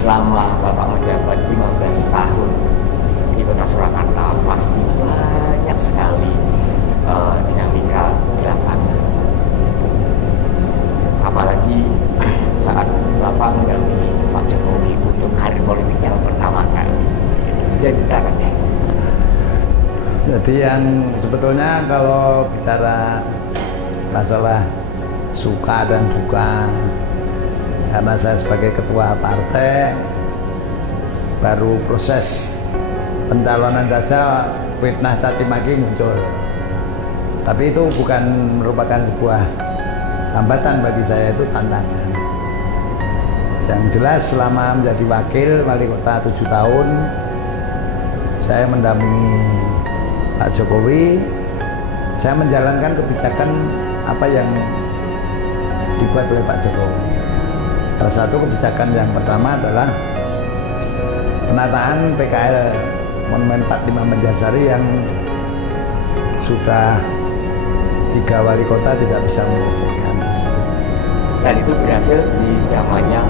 selama Bapak menjabat 15 tahun di Kota Surakarta, pasti banyak sekali dinamika di lapangan. Apalagi saat Bapak mendampingi Pak Jokowi untuk karir politik yang pertama kali. Jadi Jadi yang sebetulnya kalau bicara masalah suka dan duka, karena saya sebagai ketua partai baru proses pencalonan saja fitnah caci maki muncul, tapi itu bukan merupakan sebuah hambatan bagi saya, itu tantangan. Yang jelas selama menjadi wakil wali kota 7 tahun, saya mendampingi Pak Jokowi, saya menjalankan kebijakan apa yang dibuat oleh Pak Jokowi. Salah satu kebijakan yang pertama adalah penataan PKL Monumen 45 Mendasari yang sudah 3 wali kota tidak bisa menyelesaikan. Dan itu berhasil di zamannya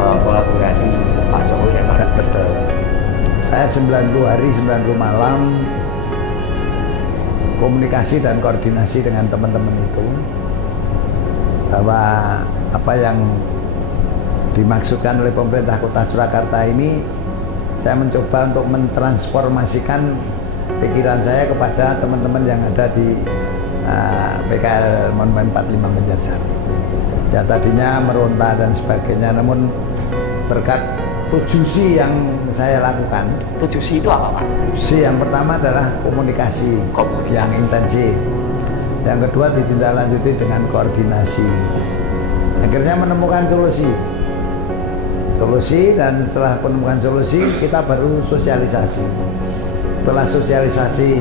kolaborasi Pak Jokowi dan Pak Jokowi. Betul. Saya 90 hari 90 malam komunikasi dan koordinasi dengan teman-teman itu, bahwa apa yang dimaksudkan oleh pemerintah Kota Surakarta ini, saya mencoba untuk mentransformasikan pikiran saya kepada teman-teman yang ada di PKL Monumen 45 Mendasari. Ya tadinya meronta dan sebagainya, namun berkat 7C yang saya lakukan. 7C itu apa, Pak? C yang pertama adalah komunikasi yang intensif. Yang kedua ditindaklanjuti dengan koordinasi. Akhirnya menemukan solusi, dan setelah menemukan solusi kita baru sosialisasi. Setelah sosialisasi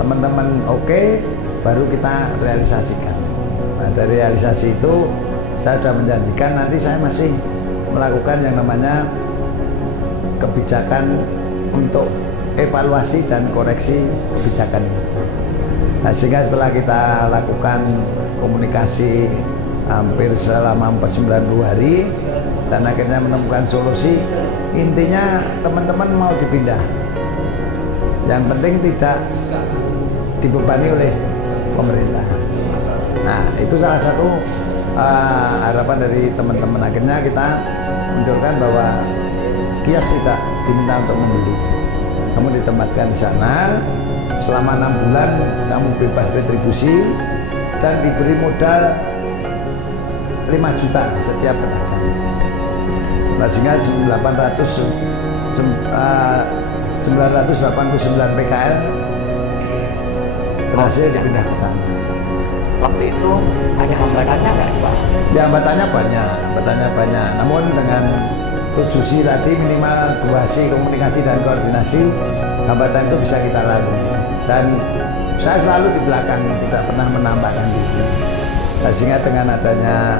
teman-teman oke, baru kita realisasikan. Nah, dari realisasi itu saya sudah menjanjikan nanti saya masih melakukan yang namanya kebijakan untuk evaluasi dan koreksi kebijakan. Nah, sehingga setelah kita lakukan komunikasi hampir selama 90 hari dan akhirnya menemukan solusi, intinya teman-teman mau dipindah, yang penting tidak dibebani oleh pemerintah. Nah, itu salah satu harapan dari teman-teman. Akhirnya kita menunjukkan bahwa kios tidak diminta untuk membeli, kamu ditempatkan di sana selama 6 bulan, kamu bebas retribusi dan diberi modal 5 juta setiap pedagang. Nah, sehingga 989 PKL berhasil dipindah ke sana. Waktu itu ada hambatannya nggak sih, Pak? Ya, hambatannya banyak. Namun dengan 7C tadi, minimal 2C komunikasi dan koordinasi, hambatan itu bisa kita lalui. Dan saya selalu di belakang, tidak pernah menampakkan diri. Nah, sehingga dengan adanya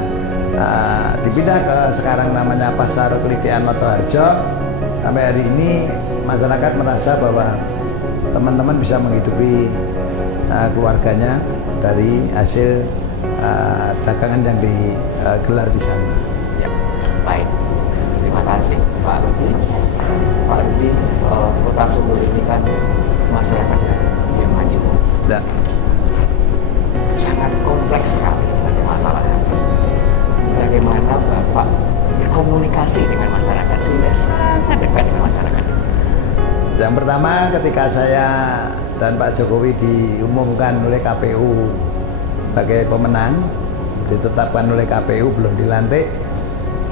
dipindah ke sekarang namanya Pasar Kelikian Lotoharjo, sampai hari ini masyarakat merasa bahwa teman-teman bisa menghidupi keluarganya dari hasil dagangan yang digelar di sana. Ya, baik. Terima kasih Pak Rudi. Pak Rudi, Kota Sumur ini kan masyarakatnya yang maju. Dan sangat kompleks sekali masalahnya. Bagaimana Bapak berkomunikasi dengan masyarakat sehingga sangat dekat dengan masyarakat? Yang pertama, ketika saya dan Pak Jokowi diumumkan oleh KPU sebagai pemenang, ditetapkan oleh KPU, belum dilantik,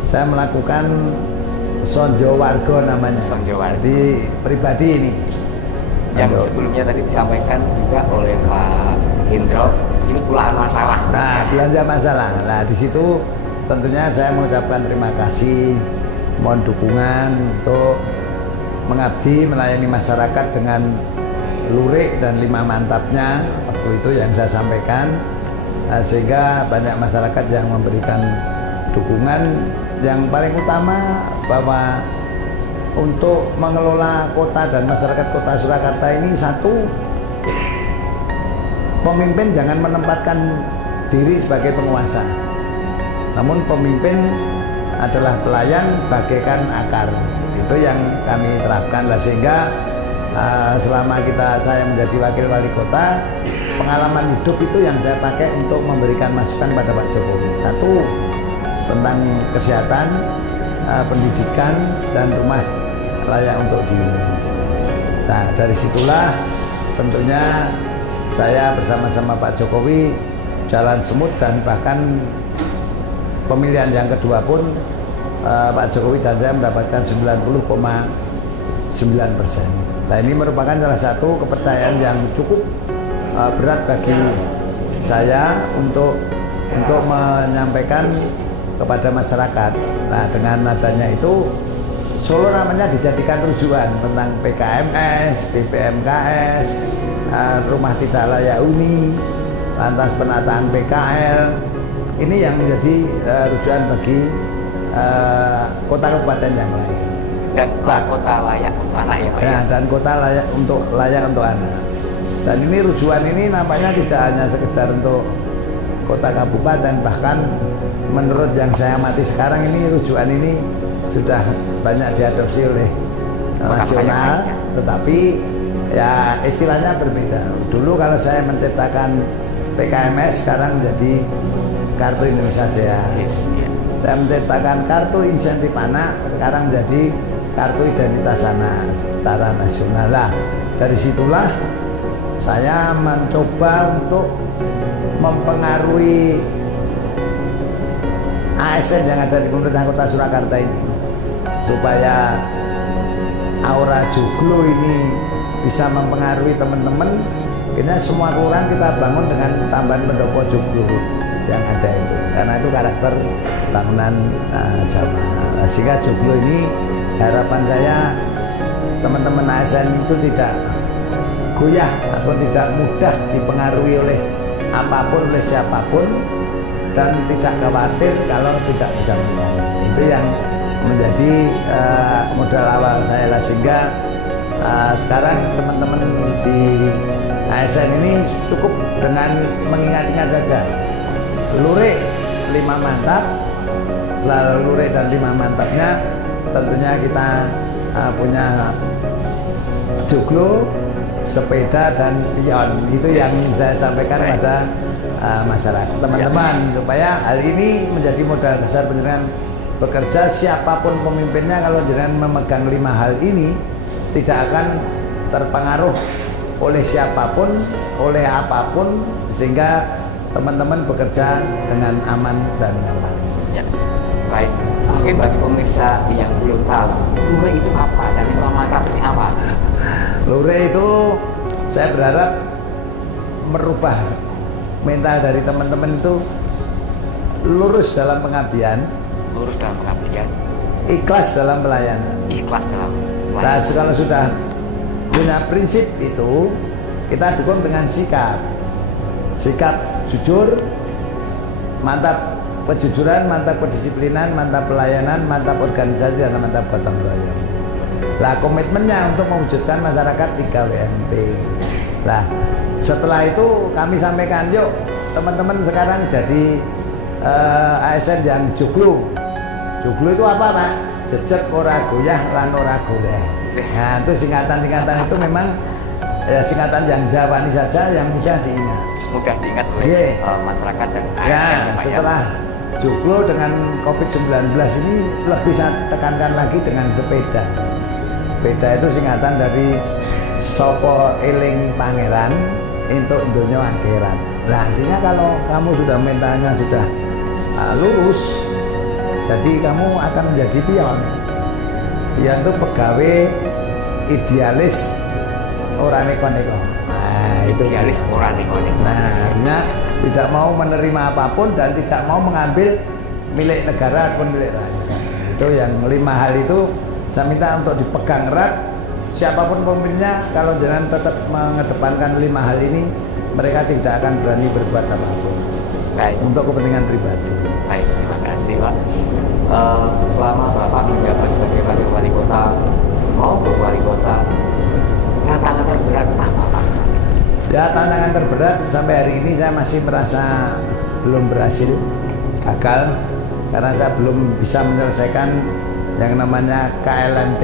saya melakukan Sonjo Wargo namanya. Sonjo Wargo. Di pribadi ini. Yang sebelumnya tadi disampaikan juga oleh Pak Hendro, ini pulaan masalah. Nah, belanja masalah. Nah, di situ tentunya saya mengucapkan terima kasih, mohon dukungan untuk mengabdi melayani masyarakat dengan lurik dan 5 mantapnya waktu itu yang saya sampaikan, sehingga banyak masyarakat yang memberikan dukungan. Yang paling utama bahwa untuk mengelola kota dan masyarakat Kota Surakarta ini, satu, pemimpin jangan menempatkan diri sebagai penguasa, namun pemimpin adalah pelayan bagaikan akar. Itu yang kami terapkan lah, sehingga selama saya menjadi wakil wali kota, pengalaman hidup itu yang saya pakai untuk memberikan masukan pada Pak Jokowi. Satu, tentang kesehatan, pendidikan, dan rumah layak untuk dihuni. Nah, dari situlah tentunya saya bersama-sama Pak Jokowi jalan semut, dan bahkan pemilihan yang kedua pun Pak Jokowi dan saya mendapatkan 90,9%. Nah, ini merupakan salah satu kepercayaan yang cukup berat bagi saya untuk menyampaikan kepada masyarakat. Nah, dengan adanya itu Solo namanya dijadikan rujukan tentang PKMS, BPMKS, rumah tidak layak huni, lantas penataan PKL. Ini yang menjadi rujukan bagi kota kabupaten yang lain. Dan kota layak untuk anak ya Pak? Ya, dan kota layak untuk anak. Dan ini rujukan ini nampaknya tidak hanya sekedar untuk kota kabupaten, bahkan menurut yang saya amati sekarang ini rujukan ini sudah banyak diadopsi oleh nasional, tetapi ya istilahnya berbeda. Dulu kalau saya menciptakan PKMS, sekarang menjadi Kartu Indonesia Sehat. Saya menciptakan Kartu Insentif Anak, sekarang menjadi Kartu Identitas Anak secara nasional. Lah, dari situlah saya mencoba untuk mempengaruhi ASN yang ada di pemerintah kota Surakarta ini, supaya aura joglo ini bisa mempengaruhi teman-teman. Kita semua kelurahan kita bangun dengan tambahan pendopo joglo yang ada itu, karena itu karakter bangunan jamaah. Sehingga joglo ini harapan saya teman-teman ASN itu tidak goyah atau tidak mudah dipengaruhi oleh apapun, oleh siapapun, dan tidak khawatir kalau tidak bisa menang. Itu yang menjadi modal awal saya lah, sehingga sekarang teman-teman di ASN ini cukup dengan mengingat-ingat saja lurik 5 mantap, lalu lurik dan 5 mantapnya tentunya kita punya joglo, sepeda, dan pion. Itu yang saya sampaikan pada masyarakat, teman-teman, supaya hal ini menjadi modal besar penjenengan bekerja siapapun pemimpinnya. Kalau jenengan memegang 5 hal ini, tidak akan terpengaruh oleh siapapun, oleh apapun, sehingga teman-teman bekerja dengan aman dan nyaman. Ya, baik. Mungkin bagi pemirsa yang belum tahu, lurik itu apa dan 5 mantap ini apa? Lurik itu saya berharap merubah mental dari teman-teman itu lurus dalam pengabdian, ikhlas dalam pelayanan. Nah, kalau sudah punya prinsip itu, kita dukung dengan sikap jujur, mantap kejujuran, mantap kedisiplinan, mantap pelayanan, mantap organisasi, dan mantap gotong royong. Lah, komitmennya untuk mewujudkan masyarakat 3WNT. Lah, setelah itu kami sampaikan, yuk teman-teman sekarang jadi ASN yang joglo. Joglo itu apa, Pak? Jejeg ora goyah lan ora goleh. Nah, itu singkatan-singkatan itu memang singkatan yang Jawani saja, yang mudah diingat. Oleh masyarakat dan ASN. Ya, setelah joglo dengan COVID-19 ini lebih saya tekankan lagi dengan sepeda. Sepeda itu singkatan dari Sopo Eling Pangeran untuk dunia akhirat. Nah, artinya kalau kamu sudah mentalnya sudah lurus, jadi kamu akan menjadi pion. Pion itu pegawai idealis ora neko-neko. Nah, itu idealis ora neko-neko. Nah, artinya tidak mau menerima apapun dan tidak mau mengambil milik negara ataupun milik rakyat. Itu yang 5 hal itu saya minta untuk dipegang erat. Siapapun pemimpinnya, kalau jangan tetap mengedepankan 5 hal ini, mereka tidak akan berani berbuat apapun. Baik. Untuk kepentingan pribadi. Baik, terima kasih Pak. Selama Bapak menjabat sebagai wakil wali kota maupun wali kota, tantangan terberat apa Pak? Ya, tantangan terberat sampai hari ini saya masih merasa belum berhasil, gagal. karena saya belum bisa menyelesaikan yang namanya KLMT,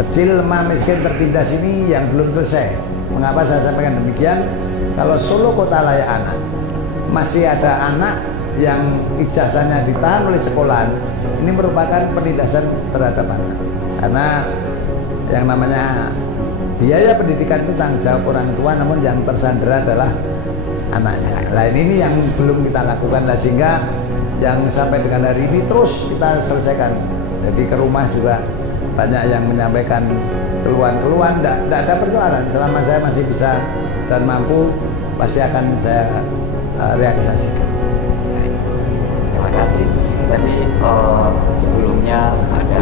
kecil, lemah, miskin, tertindas ini yang belum selesai. Mengapa saya sampaikan demikian? Kalau Solo Kota Layak Anak masih ada anak yang ijazahnya ditahan oleh sekolahan, ini merupakan penindasan terhadap anak, karena yang namanya biaya pendidikan itu tanggung jawab orang tua, namun yang tersandera adalah anaknya. Nah ini yang belum kita lakukan, sehingga yang sampai dengan hari ini terus kita selesaikan. Jadi ke rumah juga banyak yang menyampaikan keluhan-keluhan, tidak ada persoalan. Selama saya masih bisa dan mampu, pasti akan saya realisasikan. Terima kasih. Jadi sebelumnya ada